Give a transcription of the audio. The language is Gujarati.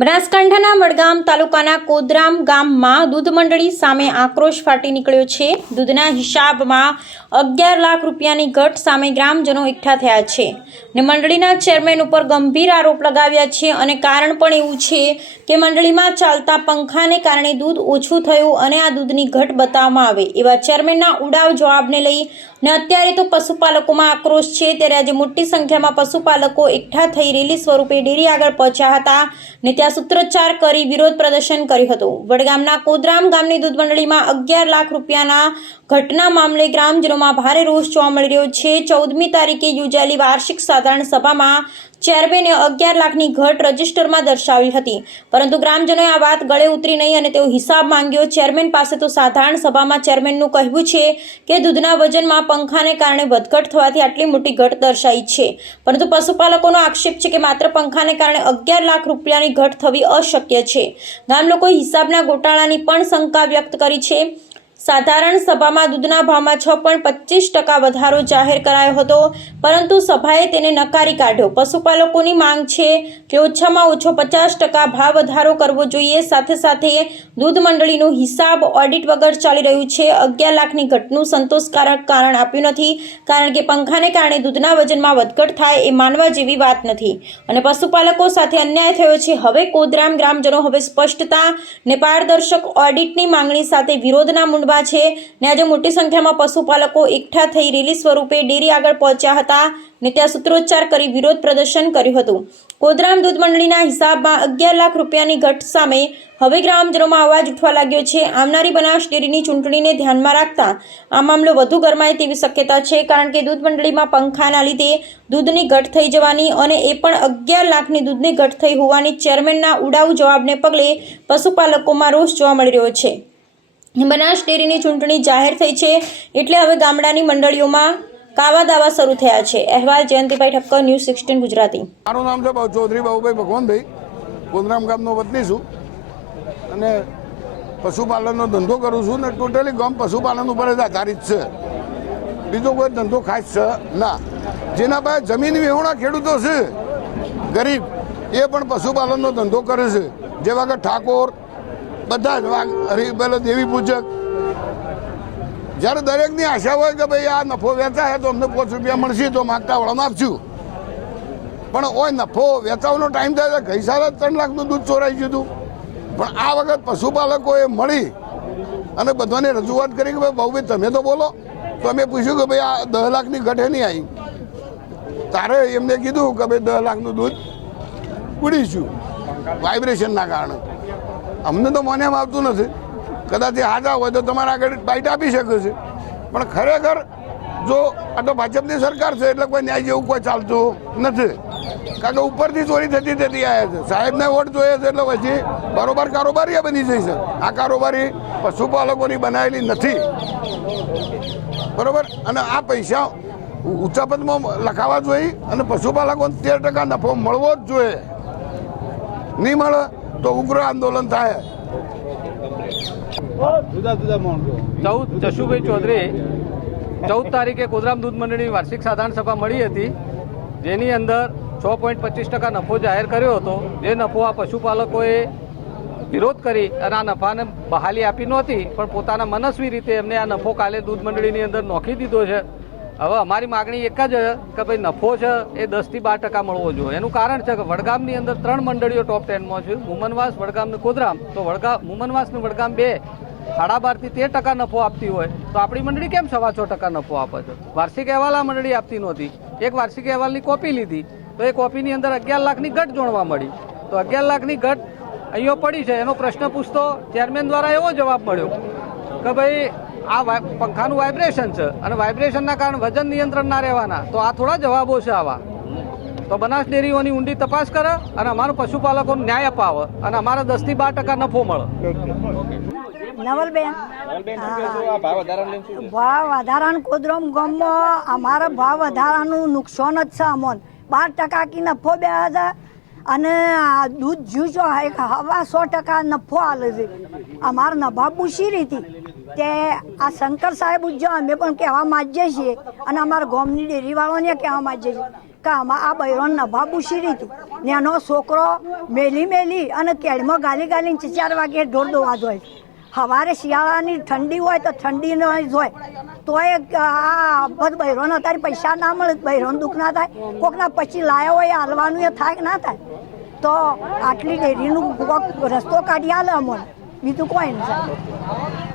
બનાસકાંઠાના વડગામ તાલુકાના કોદરામ ગામમાં દૂધ મંડળી સામે આક્રોશ ફાટી નીકળ્યો છે। દૂધના હિસાબમાં 11 લાખ રૂપિયાની ઘટ સામે ગ્રામજનો એકઠા થયા છે અને મંડળીના ચેરમેન ઉપર ગંભીર આરોપ લગાવ્યા છે અને કારણ પણ એવું છે કે મંડળીમાં ચાલતા પંખાને કારણે દૂધ ઓછું થયું અને આ દૂધની ઘટ બતાવવામાં આવે એવા ચેરમેનના ઉડાવ જવાબને લઈ ને અત્યારે તો પશુપાલકોમાં આક્રોશ છે। ત્યારે આજે મોટી સંખ્યામાં પશુપાલકો એકઠા થઈ રેલી સ્વરૂપે ડેરી આગળ પહોંચ્યા હતા ને ત્યાં સૂત્રોચ્ચાર કરી વિરોધ પ્રદર્શન કર્યું હતું। વડગામના કોદરામ ગામની દૂધ મંડળીમાં 11 લાખ રૂપિયાના ઘટના મામલે ગ્રામજનોમાં ભારે રોષ જોવા મળી રહ્યો છે। 14મી તારીખે યોજાયેલી વાર્ષિક સાધારણ સભામાં ચેરમેને 11 લાખની ઘટ રજીસ્ટરમાં દર્શાવી હતી, પરંતુ ગ્રામજનોએ આ વાત ગળે ઉતરી નહીં અને તેઓ હિસાબ માંગ્યો। ચેરમેન પાસે તો સાધારણ સભામાં ચેરમેનનું કહેવું છે કે દૂધના વજનમાં પંખાને કારણે વધઘટ થવાથી આટલી મોટી ઘટ દર્શાઈ છે, પરંતુ પશુપાલકોનો આક્ષેપ છે કે માત્ર પંખાને કારણે 11 લાખ રૂપિયાની ઘટ થવી અશક્ય છે। ગામ લોકોએ હિસાબના ગોટાળાની પણ શંકા વ્યક્ત કરી છે। સાધારણ સભામાં દૂધના ભાવમાં 6.25% વધારો જાહેર કરાયો હતો, પરંતુ સભાએ તેને નકારી કાઢ્યો। પશુપાલકોની માંગ છે કે ઓછામાં ઓછો 50% ભાવ વધારો કરવો જોઈએ। સાથે સાથે દૂધ મંડળીનું હિસાબ ઓડિટ વગર ચાલી રહ્યું છે। 11 લાખની ઘટનું સંતોષકારક કારણ આપ્યું નથી, કારણ કે પંખાને કારણે દૂધના વજનમાં વધઘટ થાય એ માનવા જેવી વાત નથી અને પશુપાલકો સાથે અન્યાય થયો છે। હવે કોદરામ ગ્રામજનો હવે સ્પષ્ટતા ને પારદર્શક ઓડિટની માંગણી સાથે વિરોધના મૂંડ છે ને આજે મોટી સંખ્યામાં પશુપાલકો એકઠા થઈ રેલી સ્વરૂપે ડેરી આગળ પહોંચ્યા હતા ને ત્યાં સૂત્રોચ્ચાર કરી વિરોધ પ્રદર્શન કર્યું હતું। કોદરામ દૂધ મંડળીના હિસાબમાં 11 લાખ રૂપિયાની ઘટ સામે હવે ગ્રામજનોમાં અવાજ ઉઠવા લાગ્યો છે। આવનારી બનાસ ડેરીની ચૂંટણીને ધ્યાનમાં રાખતા આ મામલો વધુ ગરમાય તેવી શક્યતા છે, કારણ કે દૂધ મંડળીમાં પંખાના લીધે દૂધની ઘટ થઈ જવાની અને એ પણ 11 લાખની દૂધની ઘટ થઈ હોવાની ચેરમેનના ઉડાવ જવાબને પગલે પશુપાલકોમાં રોષ જોવા મળી રહ્યો છે। બનાસ ડેરીની ચૂંટણી જાહેર થઈ છે એટલે હવે ગામડાની મંડળીઓમાં કાવા દાવા શરૂ થયા છે। અહેવાલ જયંતિભાઈ ઠક્કર, ન્યૂઝ 16 ગુજરાતી। મારું નામ છે ચૌધરી બાબુભાઈ ભગવાનભાઈ, કોદરામ ગામનો વતની છું અને પશુપાલનનો ધંધો કરું છું ને ટોટલી ગામ પશુપાલન ઉપર જ આધારિત છે, બીજો કોઈ ધંધો ખાસ છે ના। જેના પાસે જમીન વિહોણા ખેડૂતો છે ગરીબ, એ પણ પશુપાલનનો ધંધો કરે છે, જેવા કે ઠાકોર બધા જ દેવી પૂજક। જ્યારે દરેકની આશા હોય કે ભાઈ આ નફો વેચાય તો અમને 5 રૂપિયા મળશે તો માગતા વળાને આપશું, પણ ઓય નફો વેચાવાનો ટાઈમ થાય ગઈ સાલ 3 લાખનું દૂધ ચોરાઈ ગયું હતું, પણ આ વખત પશુપાલકોએ મળી અને બધાને રજૂઆત કરી કે ભાઈ બાબુભાઈ તમે તો બોલો, તો અમે પૂછ્યું કે ભાઈ આ 10 લાખની ઘટે નહીં આવી, તારે એમને કીધું કે ભાઈ 10 લાખનું દૂધ ઉડીશું વાઇબ્રેશનના કારણે। અમને તો મને એમ આવતું નથી, કદાચ એ હાજા હોય તો તમારા આગળ બાઇટ આપી શકે છે, પણ ખરેખર જો આ તો ભાજપની સરકાર છે એટલે કોઈ ન્યાય જેવું કોઈ ચાલતું નથી, કારણ કે ઉપરથી ચોરી થતી આવ્યા છે। સાહેબને વોટ જોઈએ છે એટલે પછી બરોબર કારોબારી બની જઈ છે, આ કારોબારી પશુપાલકોની બનાવેલી નથી, બરોબર। અને આ પૈસા ઊંચા પદમાં લખાવા જોઈએ અને પશુપાલકોને 13% નફો મળવો જ જોઈએ, નહીં મળે તો ઉગ્ર આંદોલન થાય। જશુભાઈ ચૌધરી 14 તારીખે કોદરામ દૂધ મંડળીની વાર્ષિક સાધારણ સભા મળી હતી, જેની અંદર 6.25% નફો જાહેર કર્યો હતો। જે નફો આ પશુપાલકોએ વિરોધ કરી અને આ નફાને બહાલી આપી નહોતી, પણ પોતાના મનસ્વી રીતે એમને આ નફો કાલે દૂધ મંડળીની અંદર નોખી દીધો છે। હવે અમારી માગણી એક જ કે ભાઈ નફો છે એ 10 થી 12% મળવો જોઈએ। એનું કારણ છે કે વડગામની અંદર 3 મંડળીઓ ટોપ 10માં છે, મુમનવાસ, વડગામ ને કોદરામ। તો મુમનવાસ ને વડગામ 2 12.5 થી 13% નફો આપતી હોય તો આપણી મંડળી કેમ 6.25% નફો આપે છે? વાર્ષિક અહેવાલ આ મંડળી આપતી નહોતી, એક વાર્ષિક અહેવાલની કોપી લીધી તો એ કોપીની અંદર 11 લાખની ઘટ જોડવા મળી, તો 11 લાખની ઘટ અહીંયા પડી છે। એનો પ્રશ્ન પૂછતો ચેરમેન દ્વારા એવો જવાબ મળ્યો કે ભાઈ આ પંખાનું વાઇબ્રેશન છે અને વાઇબ્રેશનના કારણે વજન નિયંત્રણ ના રહેવાના, તો આ થોડા જવાબો છે આવા? તો બનાસ ડેરીઓની ઊંડી તપાસ કરે અને અમારું પશુપાલકોને ન્યાય અપાવે અને અમારે 10 થી 12% નફો મળે। નવલબેન, ભાવ વધારાનું કોદરામ ગામમાં અમારા ભાવ વધારાનું નુકસાન જ છે। અમોન 12% કી નફો 2000 અને દૂધ જ્યુસો 100% નફો આલે છે। અમારે નભા પૂછી રહી હતી તે આ શંકર સાહેબ ઉજ્જો અમે પણ કહેવા માંગીએ છીએ અને અમારા ગામની ડેરીવાળાને કહેવા માંગીએ છીએ કે આમાં આ બૈરોન નભા બુશીરી હતી ને એનો છોકરો મેલી અને કેળમાં ગાલીને 4 વાગે ઢોર દોવા જોઈએ. સવારે શિયાળાની ઠંડી હોય તો ઠંડી ન હોય તોય આ બધ બૈરોન અત્યારે પૈસા ના મળે, બૈરોન દુઃખ ના થાય. કોકના પછી લાયા હોય હાલવાનું એ થાય કે ના થાય. તો આટલી ડેરીનું રસ્તો કાઢી આલે અમને, બીજું કોઈ નહીં.